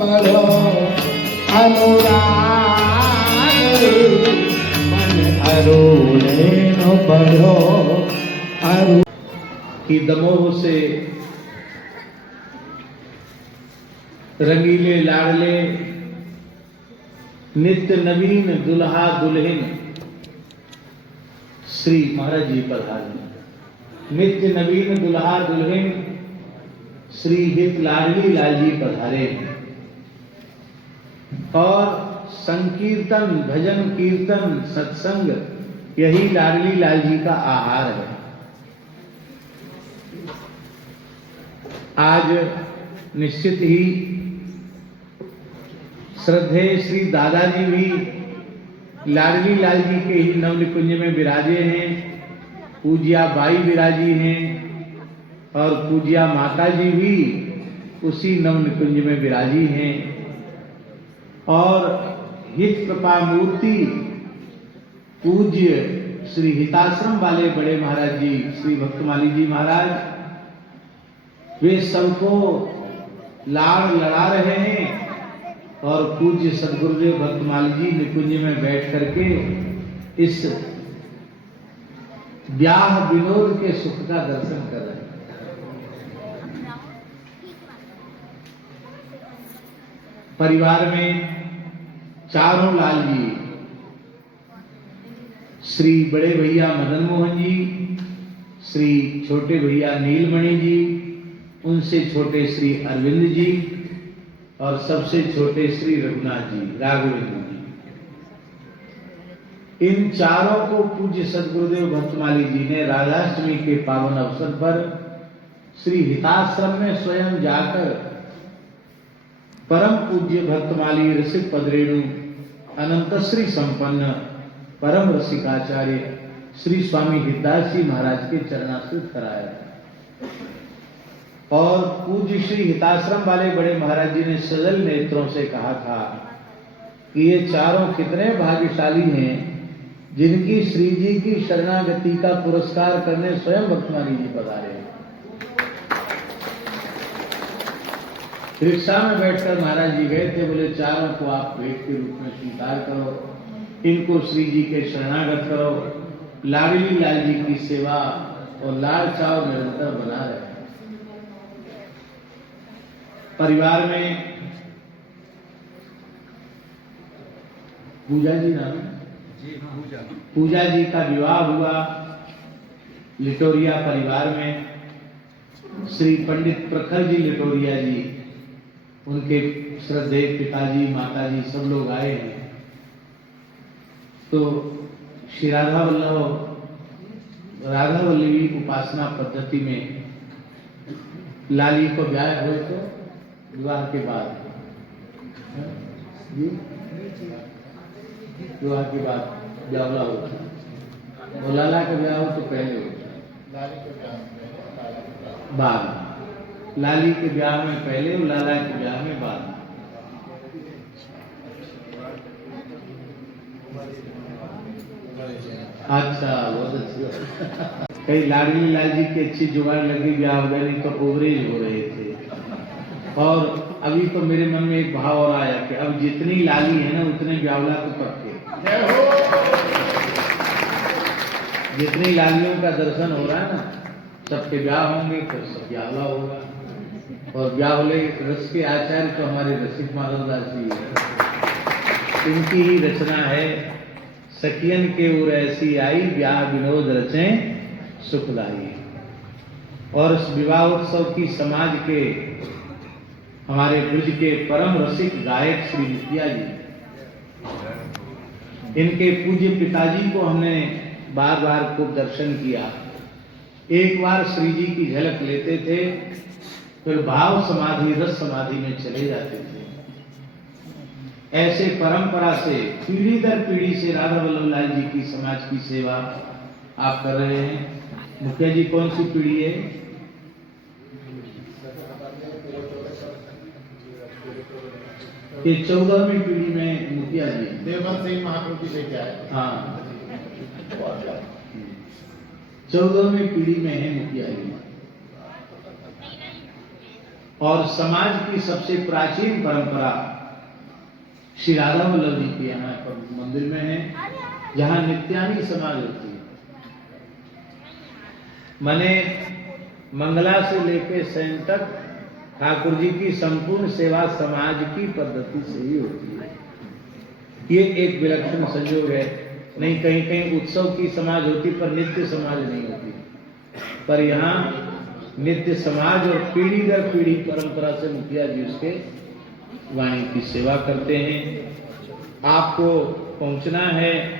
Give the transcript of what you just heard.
बढ़ो अनुराग मन अरुणे न बढ़ो अरु कि दमोह से रंगीले लाडले नित्य नवीन दुल्हा दुल्हन श्री महाराज जी पधारे। नित्य नवीन दुल्हा दुल्हन श्री हित लाडली लाल जी पधारे और संकीर्तन भजन कीर्तन सत्संग यही लाडली लाल जी का आहार है। आज निश्चित ही श्रद्धेय श्री दादाजी भी लाडली लाल जी के ही नवनिकुंज में विराजे हैं। पूज्या बाई विराजी हैं और पूज्या माता जी भी उसी नवनिकुंज में विराजी हैं। और हित कृपा मूर्ति पूज्य श्री हिताश्रम वाले बड़े महाराज जी श्री भक्तमाली जी महाराज वे सबको लाड़ लड़ा रहे हैं और पूज्य सदगुरुदेव भक्तमाली जी निकुंज में बैठ करके इस ब्याह विनोद के सुख का दर्शन कर रहे हैं। परिवार में चारों लाल जी श्री बड़े भैया मदन मोहन जी, श्री छोटे भैया नीलमणि जी, उनसे छोटे श्री अरविंद जी और सबसे छोटे श्री रघुनाथ जी राघवेंद्र जी। इन चारों को पूज्य सदगुरुदेव भक्तमाली जी ने राधाष्टमी के पावन अवसर पर श्री हिताश्रम में स्वयं जाकर परम पूज्य भक्तमाली रसिक पदरेणु अनंत श्री संपन्न परम रसिकाचार्य श्री स्वामी हितदास जी महाराज के चरणाश्रित कराया। और पूज्य श्री हिताश्रम वाले बड़े महाराज जी ने सजल नेत्रों से कहा था कि ये चारों कितने भाग्यशाली हैं जिनकी श्री जी की शरणागति का पुरस्कार करने स्वयं भक्तमाली जी पधारे। रिक्शा में बैठकर महाराज जी गए थे, बोले चारों को आप भेंट के रूप में स्वीकार करो, इनको श्री जी के शरणागत करो, लाडली लाल जी की सेवा और लाल चाव निरंतर बना रहे। परिवार में पूजा जी नाम जी, पूजा जी का विवाह हुआ लिटोरिया परिवार में। श्री पंडित प्रखर जी लिटोरिया जी, उनके श्रद्धेय पिताजी माताजी सब लोग आए हैं। तो श्री राधा वल्लभी उपासना पद्धति में लाली को ब्याह हुए तो विवाह के बाद विवाह के बाद ब्यावला होता है। और लाला का ब्याह हो तो पहले होता है, बाद लाली के ब्याह में पहले और लाला के ब्याह में बाद। अच्छा, बहुत अच्छी बात। कई लाडली लाल जी की अच्छी जुगाड़ लगी, ब्याह हो गया, नहीं तो ओवरेज हो रहे थे। और अभी तो मेरे मन में एक भाव और आया कि अब जितनी लाली है ना उतने ब्यावला तो पक्के। जितनी लालियों का दर्शन हो रहा है ना, सबके ब्याह होंगे फिर सब ब्यावला होगा। और ब्यावले रस के आचार्य तो हमारे रसिक माधव दास जी है, इनकी ही रचना है। सखियन के उर ऐसी आई, ब्याह विनोद रचें सुखदाई। और इस विवाह उत्सव की समाज के हमारे ब्रज के परम रसिक गायक श्री मुखिया जी, इनके पूज्य पिताजी को हमने बार बार खूब दर्शन किया। एक बार श्री जी की झलक लेते थे, फिर भाव समाधि रस समाधि में चले जाते थे। ऐसे परंपरा से पीढ़ी दर पीढ़ी से राधा वल्लभ लाल जी की समाज की सेवा आप कर रहे हैं। मुखिया जी कौन सी पीढ़ी है? ये 14वीं पीढ़ी में मुखिया जी देवबंद सिंह महाप्रभु जी लेके आए। हाँ, 14वीं पीढ़ी में है मुखिया जी। और समाज की सबसे प्राचीन परंपरा श्री राधा वल्लभ जी के यहाँ पर मंदिर में है, जहाँ नित्यानी समाज होती है। माने मंगला से लेकर शयन तक ठाकुर जी की संपूर्ण सेवा समाज की पद्धति से ही होती है। ये एक विलक्षण संयोग है। नहीं, कहीं कहीं उत्सव की समाज होती पर नित्य समाज नहीं होती। पर यहाँ नित्य समाज और पीढ़ी दर पीढ़ी परंपरा से मुखिया जी उसके वाणी की सेवा करते हैं। आपको पहुंचना है